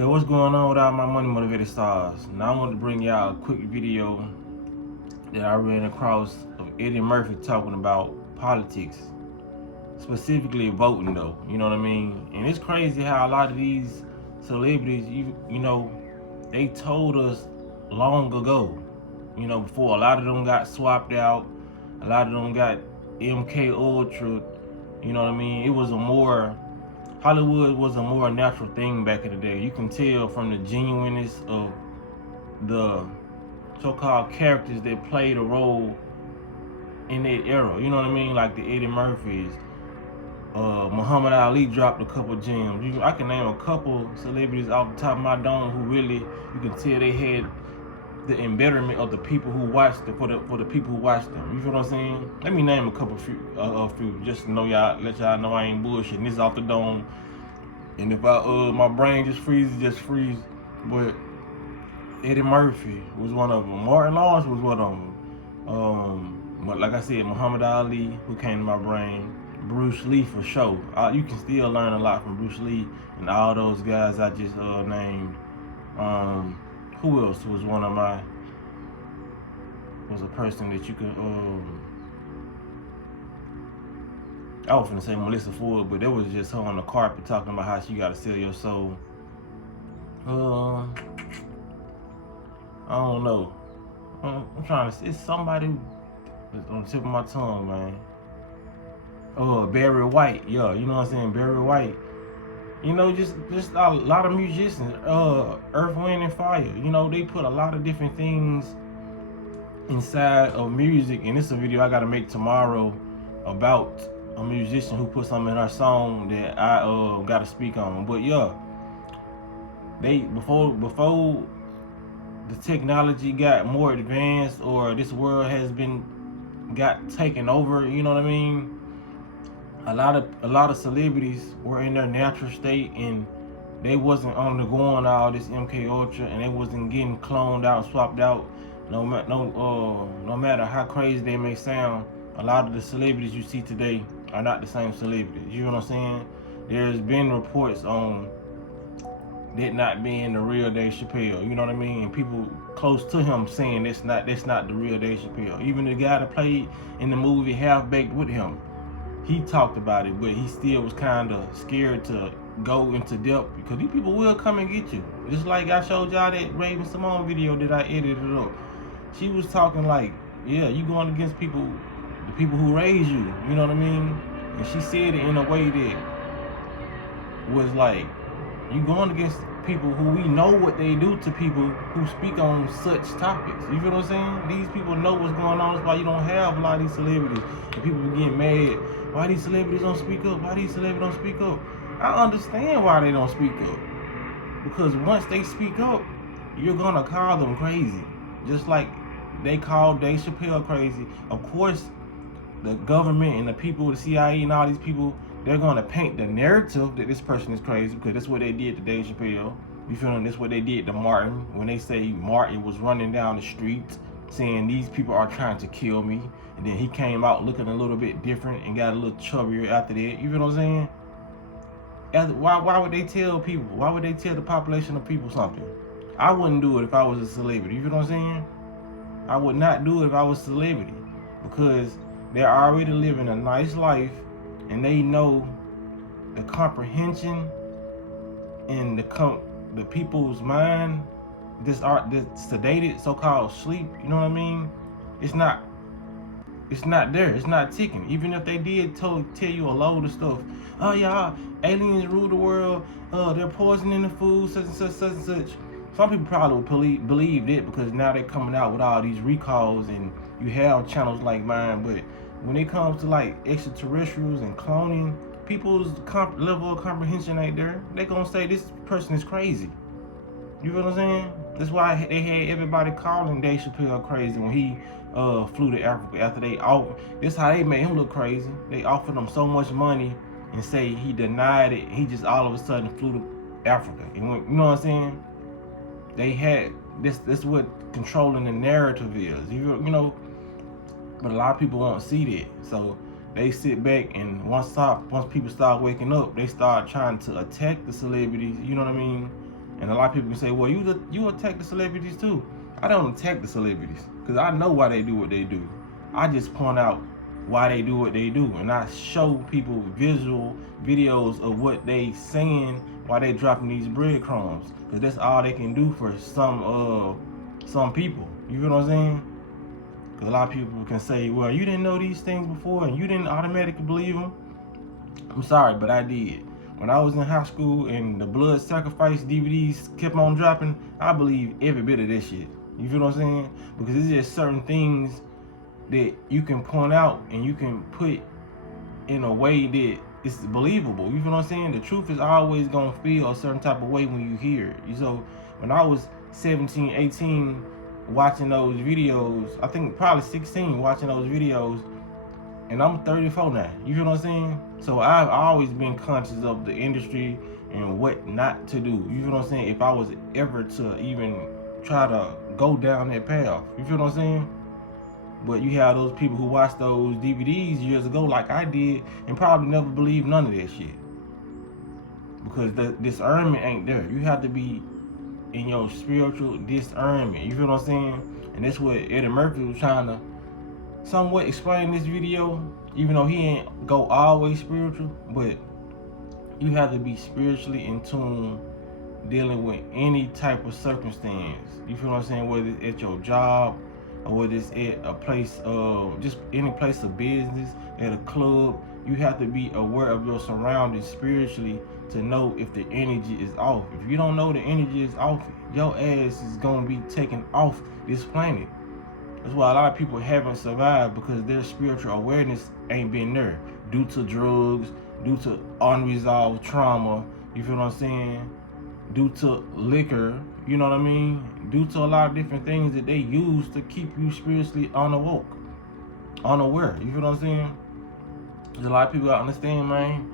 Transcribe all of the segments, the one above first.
Okay, what's going on with all my money motivated stars? Now I want to bring y'all a quick video that I ran across of Eddie Murphy talking about politics, specifically voting though. You know what I mean? And it's crazy how a lot of these celebrities, you know, they told us long ago. You know, before a lot of them got swapped out, a lot of them got MK Ultra. You know what I mean? It was a more Hollywood was a more natural thing back in the day. You can tell from the genuineness of the so-called characters that played a role in that era. You know what I mean? Like the Eddie Murphys. Muhammad Ali dropped a couple gems. I can name a couple celebrities off the top of my dome who really, you can tell they had the embitterment of the people who watched it for the people who watched them. You feel what I'm saying? Let me name a few, just to know y'all, let y'all know I ain't bullshitting. This is off the dome, and if my brain just freeze. But Eddie Murphy was one of them. Martin Lawrence was one of them. But like I said, Muhammad Ali, who came to my brain. Bruce Lee for sure. You can still learn a lot from Bruce Lee and all those guys I just named. Who else was was a person that you could I was gonna say Melissa Ford, but that was just her on the carpet talking about how she gotta sell your soul. I don't know. I'm trying to. It's somebody that's on the tip of my tongue, man. Barry White. Yeah, you know what I'm saying, Barry White. You know, just a lot of musicians, Earth, Wind, and Fire. You know, they put a lot of different things inside of music, and it's a video I gotta make tomorrow about a musician who put something in her song that I gotta speak on. But yeah, they before the technology got more advanced, or this world has got taken over. You know what I mean? A lot of celebrities were in their natural state, and they wasn't undergoing all this MK Ultra, and they wasn't getting cloned out, swapped out. No matter how crazy they may sound, a lot of the celebrities you see today are not the same celebrities. You know what I'm saying? There's been reports on that not being the real Dave Chappelle. You know what I mean? And people close to him saying that's not the real Dave Chappelle. Even the guy that played in the movie Half Baked with him, he talked about it, but he still was kind of scared to go into depth because these people will come and get you. Just like I showed y'all that Raven Simone video that I edited up. She was talking like, yeah, you going against the people who raised you. You know what I mean? And she said it in a way that was like, you going against people who we know what they do to people who speak on such topics. You feel what I'm saying? These people know what's going on. That's why you don't have a lot of these celebrities. And people be getting mad. Why these celebrities don't speak up? Why these celebrities don't speak up? I understand why they don't speak up. Because once they speak up, you're gonna call them crazy. Just like they called Dave Chappelle crazy. Of course, the government and the people, the CIA and all these people, they're gonna paint the narrative that this person is crazy because that's what they did to Dave Chappelle. You feel me? That's what they did to Martin when they say Martin was running down the street saying these people are trying to kill me, and then he came out looking a little bit different and got a little chubbier after that. You feel what I'm saying? Why would they tell people? Why would they tell the population of people something? I wouldn't do it if I was a celebrity. You feel what I'm saying? I would not do it if I was a celebrity because they're already living a nice life, and they know the comprehension and the people's mind, this sedated so-called sleep. You know what I mean? It's not there. It's not ticking. Even if they did tell you a load of stuff. Oh yeah, aliens rule the world. They're poisoning the food, such and such, such and such. Some people probably believe it because now they're coming out with all these recalls, and you have channels like mine. But when it comes to like extraterrestrials and cloning, people's level of comprehension ain't there. They gonna say this person is crazy. You feel what I'm saying? That's why they had everybody calling Dave Chappelle crazy when he flew to Africa. After this how they made him look crazy. They offered him so much money and say he denied it. He just all of a sudden flew to Africa. And you know what I'm saying? They had this what controlling the narrative is. You know, but a lot of people won't see that. So they sit back, and once people start waking up, they start trying to attack the celebrities. You know what I mean? And a lot of people can say, well, you attack the celebrities too. I don't attack the celebrities because I know why they do what they do. I just point out why they do what they do, and I show people visual videos of what they saying while they dropping these breadcrumbs, because that's all they can do for some people. You feel what I'm saying? Because a lot of people can say, well, you didn't know these things before and you didn't automatically believe them. I'm sorry, but I did. When I was in high school and the blood sacrifice DVDs kept on dropping, I believed every bit of that shit. You feel what I'm saying? Because there's just certain things that you can point out and you can put in a way that it's believable. You feel what I'm saying? The truth is always gonna feel a certain type of way when you hear it. So when I was 17, 18, watching those videos, I think probably 16, watching those videos, and I'm 34 now. You feel what I'm saying? So I've always been conscious of the industry and what not to do. You feel what I'm saying? If I was ever to even try to go down that path. You feel what I'm saying? But you have those people who watched those DVDs years ago like I did and probably never believed none of that shit. Because the discernment ain't there. You have to be in your spiritual discernment. You feel what I'm saying? And that's what Eddie Murphey was trying to somewhat explain in this video, even though he ain't go always spiritual, but you have to be spiritually in tune dealing with any type of circumstance. You feel what I'm saying? Whether it's at your job or whether it's at a place of just any place of business, at a club, you have to be aware of your surroundings spiritually to know if the energy is off. If you don't know the energy is off, your ass is gonna be taken off this planet. That's why a lot of people haven't survived, because their spiritual awareness ain't been there due to drugs, due to unresolved trauma, you feel what I'm saying? Due to liquor, you know what I mean? Due to a lot of different things that they use to keep you spiritually unaware. You feel what I'm saying? There's a lot of people that understand, man.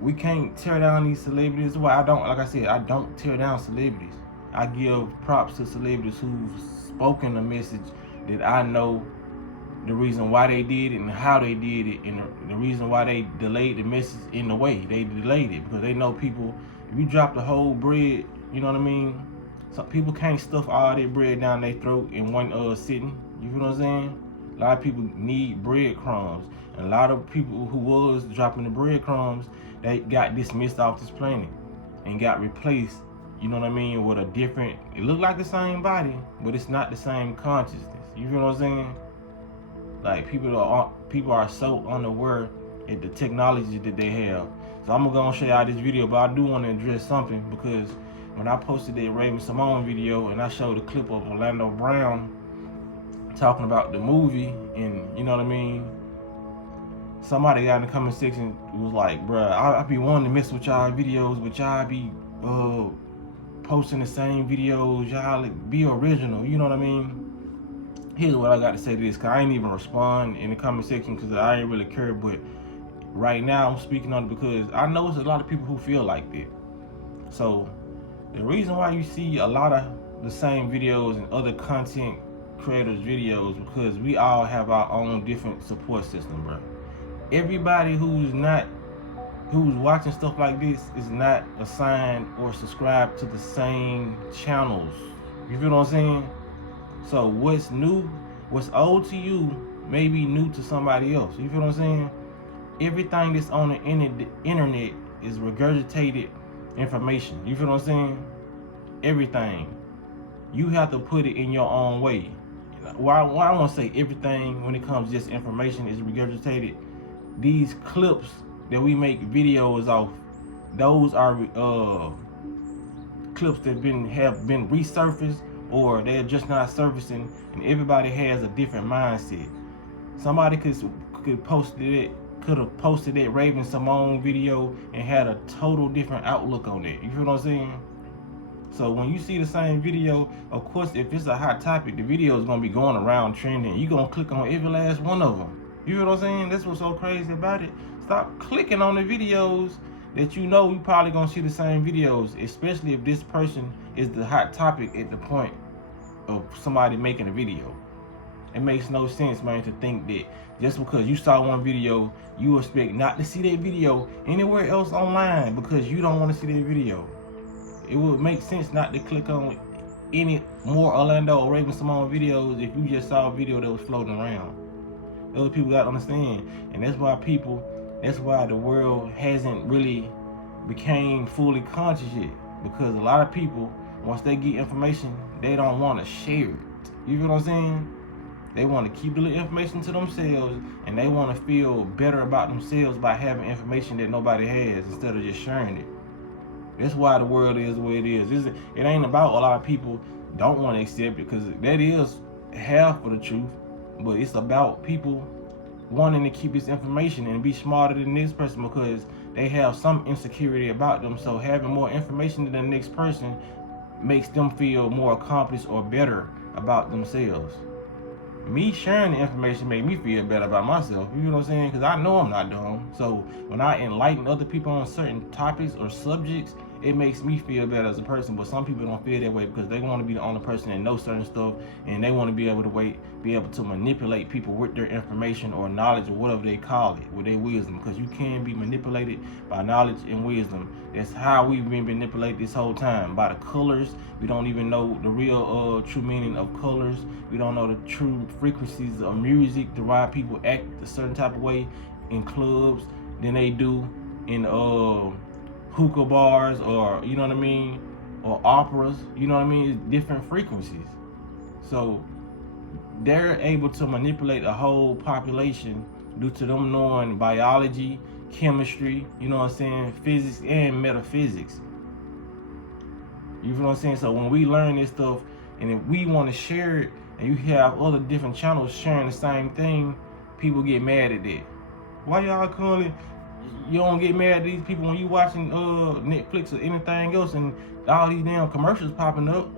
We can't tear down these celebrities. That's why like I said, I don't tear down celebrities. I give props to celebrities who've spoken a message that I know the reason why they did it and how they did it, and the reason why they delayed the message in the way they delayed it, because they know people, if you drop the whole bread, you know what I mean? Some people can't stuff all their bread down their throat in one sitting. You feel what I'm saying? A lot of people need breadcrumbs. And a lot of people who was dropping the breadcrumbs, they got dismissed off this planet and got replaced, you know what I mean, with a different, it looked like the same body, but it's not the same consciousness. You feel what I'm saying? Like people are so unaware at the technology that they have. So I'm gonna show y'all this video, but I do want to address something, because when I posted that Raven Simone video and I showed a clip of Orlando Brown talking about the movie, and you know what I mean, somebody got in the comment section was like, bruh, I be wanting to mess with y'all videos, but y'all be posting the same videos, y'all like, be original, you know what I mean? Here's what I got to say to this, because I ain't even respond in the comment section because I ain't really care, but right now I'm speaking on it because I know there's a lot of people who feel like that. So the reason why you see a lot of the same videos and other content creators videos, because we all have our own different support system, bro. Everybody who's watching stuff like this is not assigned or subscribed to the same channels. You feel what I'm saying? So what's new, what's old to you may be new to somebody else. You feel what I'm saying? Everything that's on the internet is regurgitated information. You feel what I'm saying? Everything. You have to put it in your own way. Why I want to say everything when it comes to just information is regurgitated. These clips that we make videos of, those are clips that have been resurfaced, or they're just not surfacing, and everybody has a different mindset. Somebody could have posted that Raven Simone video and had a total different outlook on it. You feel what I'm saying? So when you see the same video, of course, if it's a hot topic, the video is gonna be going around trending. You're gonna click on every last one of them. You feel what I'm saying? That's what's so crazy about it. Stop clicking on the videos that you know you probably gonna see the same videos, especially if this person is the hot topic at the point of somebody making a video. It makes no sense, man, to think that just because you saw one video, you expect not to see that video anywhere else online because you don't want to see that video. It would make sense not to click on any more Orlando or Raven Simone videos if you just saw a video that was floating around. Those people got to understand, and that's why the world hasn't really became fully conscious yet, because a lot of people, once they get information, they don't want to share it. You feel what I'm saying? They want to keep the information to themselves, and they want to feel better about themselves by having information that nobody has instead of just sharing it. That's why the world is the way it is. It ain't about a lot of people don't want to accept it, because that is half of the truth, but it's about people wanting to keep this information and be smarter than this person because they have some insecurity about them. So having more information than the next person makes them feel more accomplished or better about themselves. Me sharing the information made me feel better about myself. You know what I'm saying? Because I know I'm not dumb. So when I enlighten other people on certain topics or subjects, it makes me feel better as a person. But some people don't feel that way because they want to be the only person that knows certain stuff, and they want to be able to manipulate people with their information or knowledge or whatever they call it, with their wisdom. Because you can be manipulated by knowledge and wisdom. That's how we've been manipulated this whole time, by the colors. We don't even know the real true meaning of colors. We don't know the true frequencies of music, to why people act a certain type of way in clubs than they do in hookah bars, or you know what I mean, or operas. You know what I mean? It's different frequencies. So they're able to manipulate a whole population due to them knowing biology, chemistry, you know what I'm saying, physics and metaphysics. You know what I'm saying? So when we learn this stuff, and if we want to share it, and you have other different channels sharing the same thing, people get mad at that. Why y'all calling? You don't get mad at these people when you watching Netflix or anything else, and all these damn commercials popping up.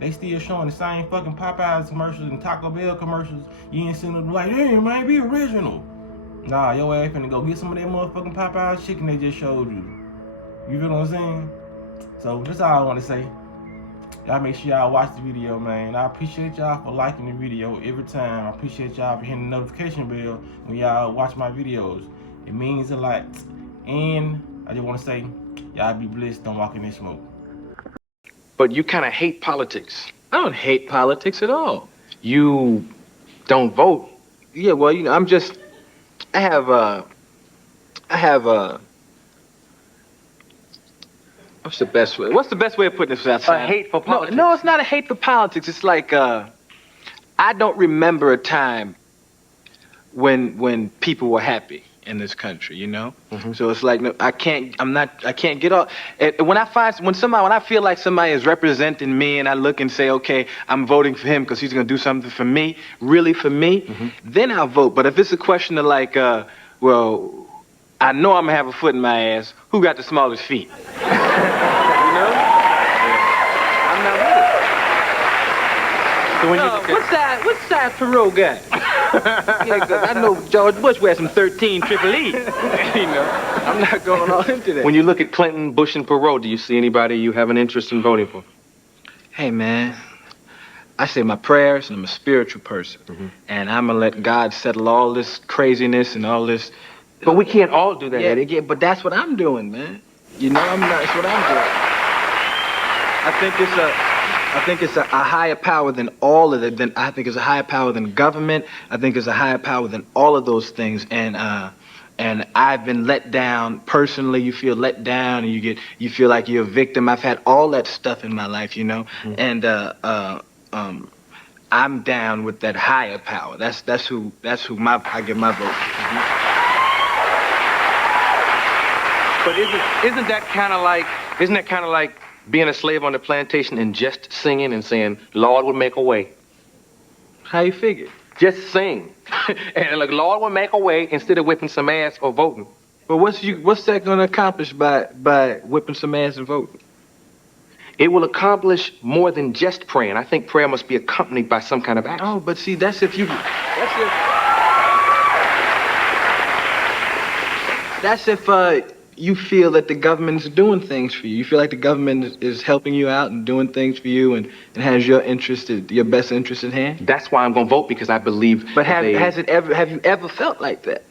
They still showing the same fucking Popeyes commercials and Taco Bell commercials. You ain't seen them like, hey man, be original. Nah, your ass finna go get some of that motherfucking Popeyes chicken they just showed you. You feel what I'm saying? So that's all I want to say. Y'all make sure y'all watch the video, man. I appreciate y'all for liking the video every time. I appreciate y'all for hitting the notification bell when y'all watch my videos. It means a lot. And I just want to say, y'all be blessed. Don't walk in this smoke. But you kind of hate politics. I don't hate politics at all. You don't vote. Yeah, well, you know, I have what's the best way of putting this outside? A hate for politics. No, it's not a hate for politics. It's like, I don't remember a time when people were happy in this country, you know? Mm-hmm. So it's like, no, I can't get off. When I feel like somebody is representing me and I look and say, okay, I'm voting for him because he's going to do something for me, really for me, mm-hmm. then I'll vote. But if it's a question of like, well, I know I'm going to have a foot in my ass, who got the smallest feet? You know? I'm not with it. So when you look at... What size Perot got? Yeah, 'cause I know George Bush wears some 13 Triple E. You know, I'm not going all into that. When you look at Clinton, Bush, and Perot, do you see anybody you have an interest in voting for? Hey, man, I say my prayers, and I'm a spiritual person. Mm-hmm. And I'm going to let God settle all this craziness and all this. But we can't all do that, Eddie. Yeah, but that's what I'm doing, man. You know, that's what I'm doing. I think it's a higher power than all of that. I think it's a higher power than government. I think it's a higher power than all of those things. And I've been let down personally. You feel let down, and you feel like you're a victim. I've had all that stuff in my life, you know. Mm-hmm. And I'm down with that higher power. That's who I give my vote. Mm-hmm. But isn't that kind of like being a slave on the plantation and just singing and saying, Lord will make a way? How you figure? Just sing. And like, Lord will make a way instead of whipping some ass or voting. But what's that going to accomplish by whipping some ass and voting? It will accomplish more than just praying. I think prayer must be accompanied by some kind of action. Oh, but see, that's if you feel that the government is doing things for you. You feel like the government is helping you out and doing things for you and has your best interest at hand. That's why I'm going to vote, because I believe. But have you ever felt like that?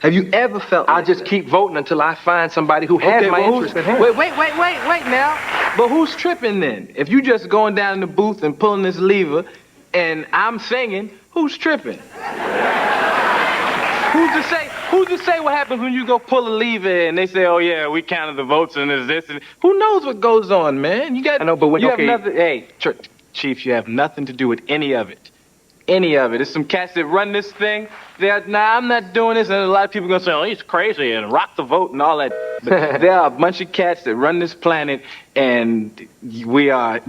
Have you ever felt I'll like just that? keep voting until I find somebody who has Okay, my well, interest at hand. wait now. But who's tripping then? If you just going down in the booth and pulling this lever and I'm singing, who's tripping? Who's to say what happens when you go pull a lever and they say, oh yeah, we counted the votes and there's this and who knows what goes on, man? You got I know, but when, you okay. have nothing. Hey, Chief, you have nothing to do with any of it. Any of it. There's some cats that run this thing. I'm not doing this. And a lot of people are going to say, oh, he's crazy and rock the vote and all that. But there are a bunch of cats that run this planet, and we are